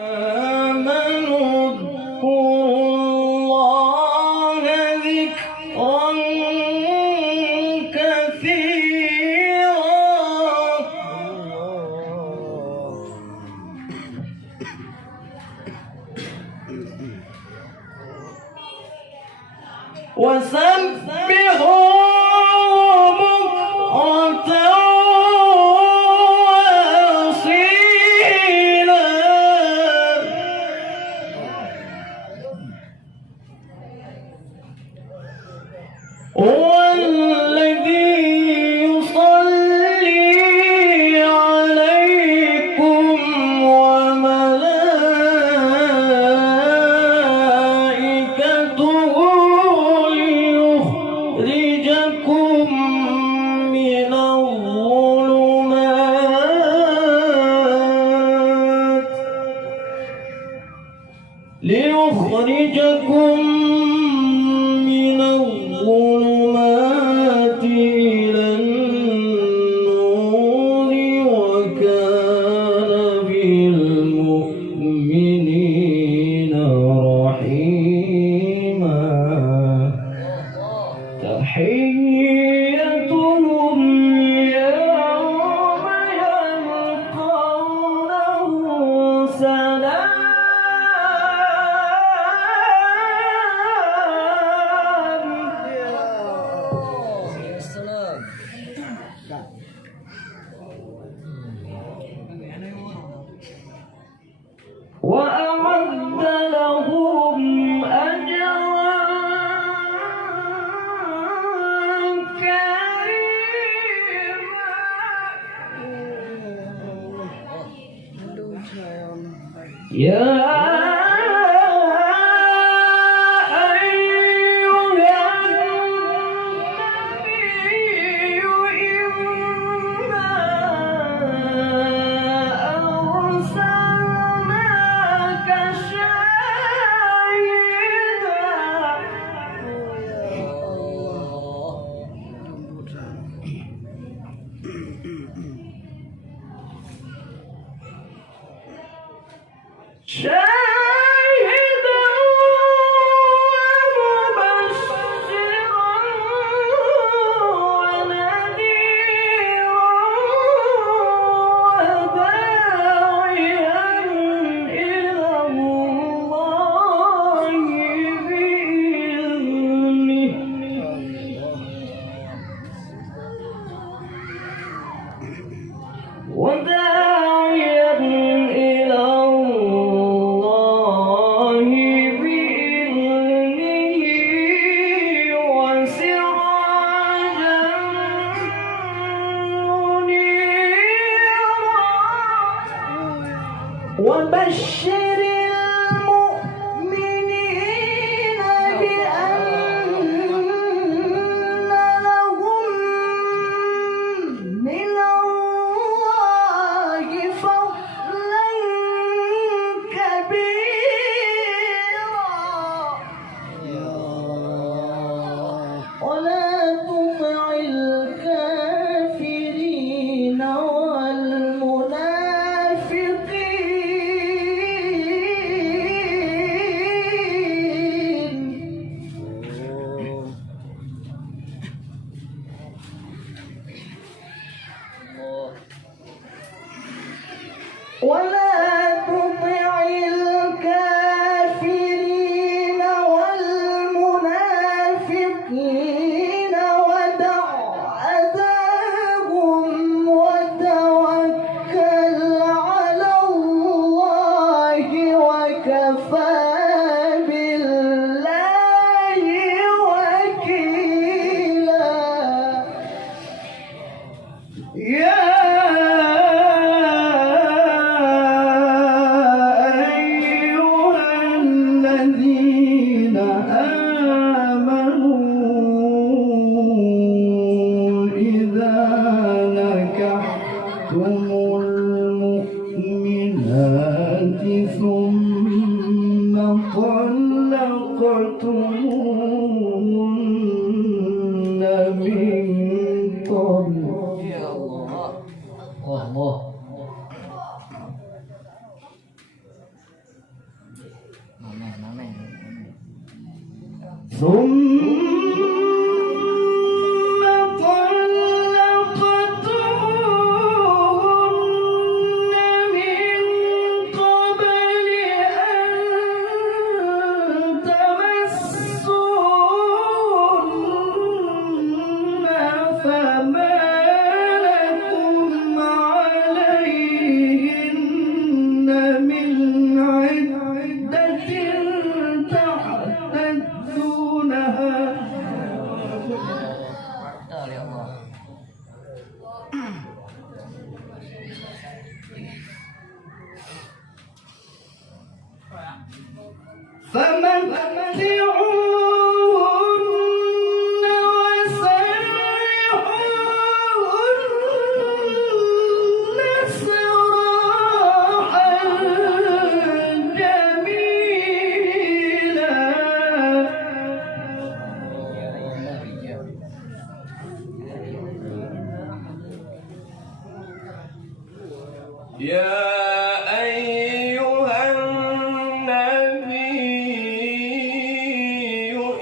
آمنوا اذكروا الله ذكرا كثيرا وسبحوا هو الذي يصلي عليكم وملائكته ليخرجكم من الظلمات إلى النور وكان بالمؤمنين رحيما تحيتهم يوم يلقونه سلام وأعد لهم أجرا كريما يا شاهدا ومبشرا ونذيرا وداعيا إلى الله بإذنه وداعيا إلى الله بإذنه وسراجا منيرا وبشر المؤمنين بأن لهم من الله فضلا كبيرا ولا تطع الكافرين والمنافقين ودع أذاهم وتوكل على الله وكفى بالله وكيلا يا المؤمنات ثم طلقتموهن من قبل فمتعوهن وسرحوهن سراحا جميلا. يا أيها النبي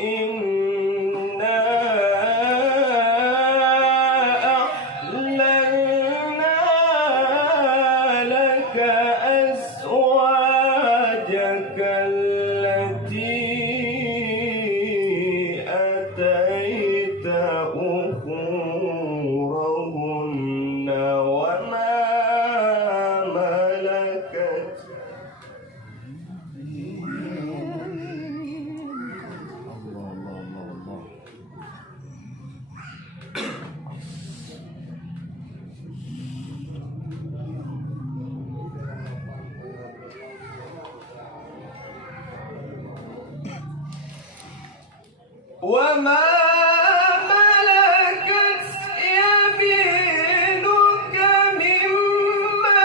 إنا أحللنا لك أزواجك التي أتيت أجورهن وما ملكت وما ملكت يمينك مما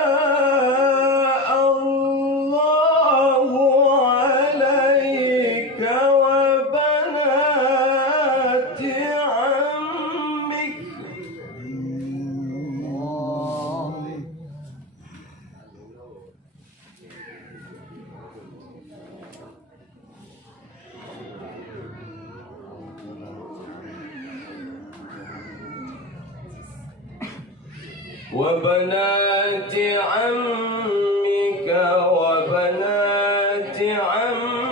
أفاء الله عليك وبنات عمك. وبنات عمك وبنات عماتك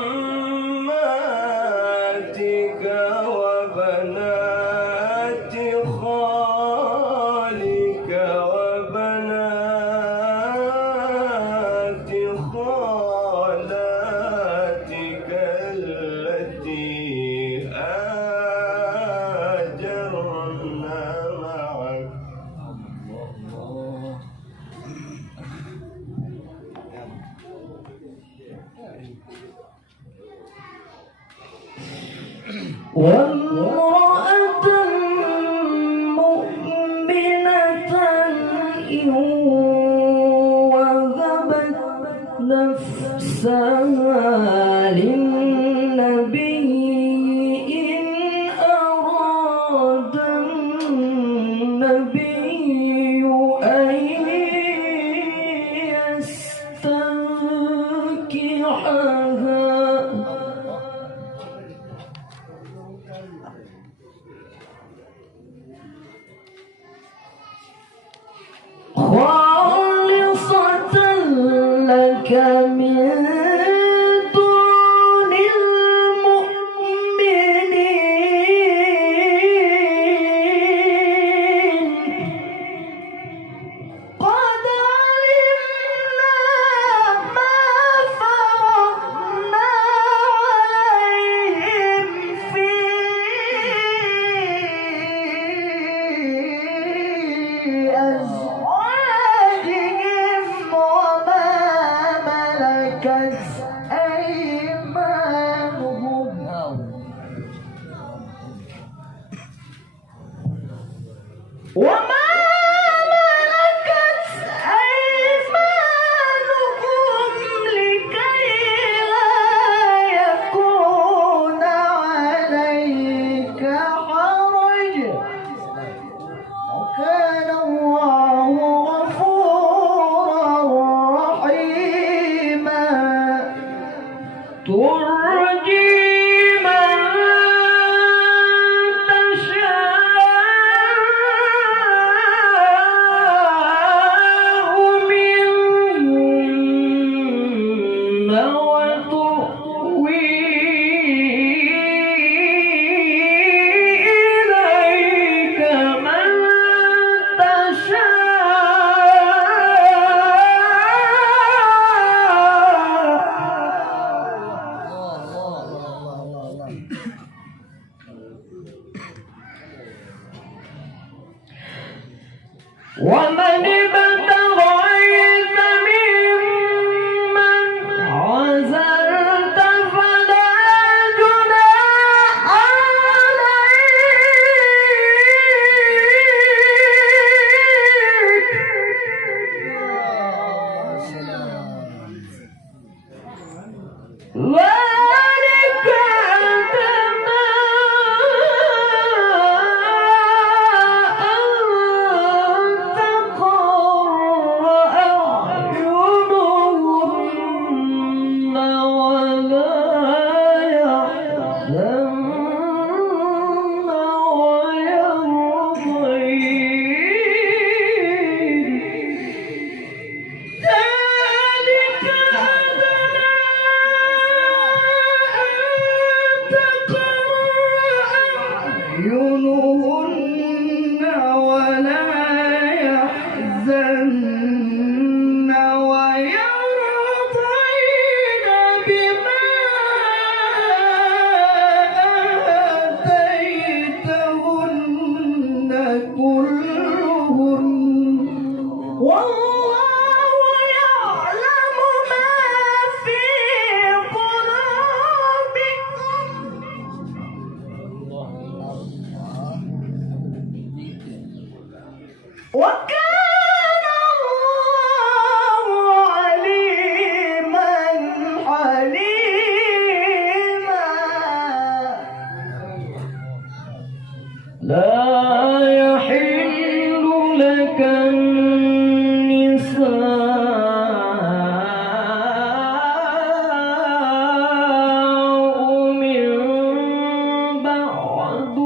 وبنات خالك وبنات خالاتك التي هاجرن معك. وامرأة مؤمنة إن وهبت نفسها للنبي إن أراد النبي أن يستنكحها. خالصة لك من دون المؤمنين. قد علمنا ما فرضنا عليهم في أزواجهم وما ملكت أيمانهم. وما ملكت أيمانكم لكي لا يكون عليك حرج وكان الله غفورا رحيما. ترجي من تشاء منهن وتؤوي إليك من تشاء ومن ابتغيت ممن عزلت فلا جناح عليك. ذلك أدنى أعينهن ولا يحزن ويرضين بما آتيتهن كلهن والله يعلم ما في قلوبكم وكان الله عليما حليما. لا يحل لك النساء من بعد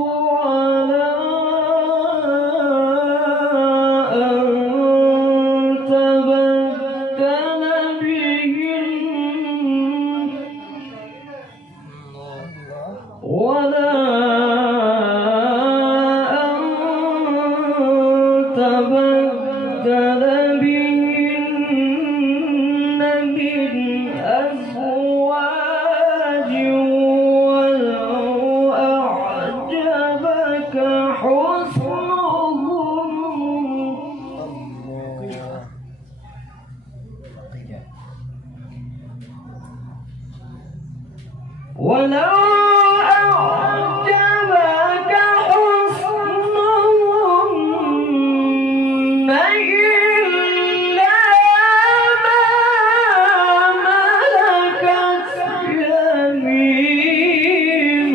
ولا أن تبدل بهن ولا أن تبدل بهن من أزواج ولو أعجبك حسنهم ولو أعجبك حسنهم إلا ما ملكت يمينك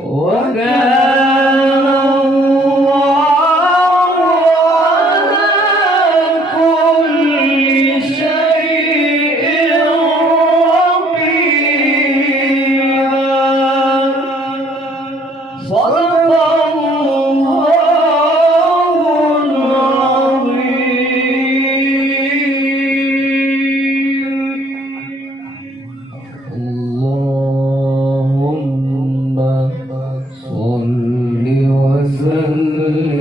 وكان الله على كل شيء صدق الله العظيم. اللهم صل وسلم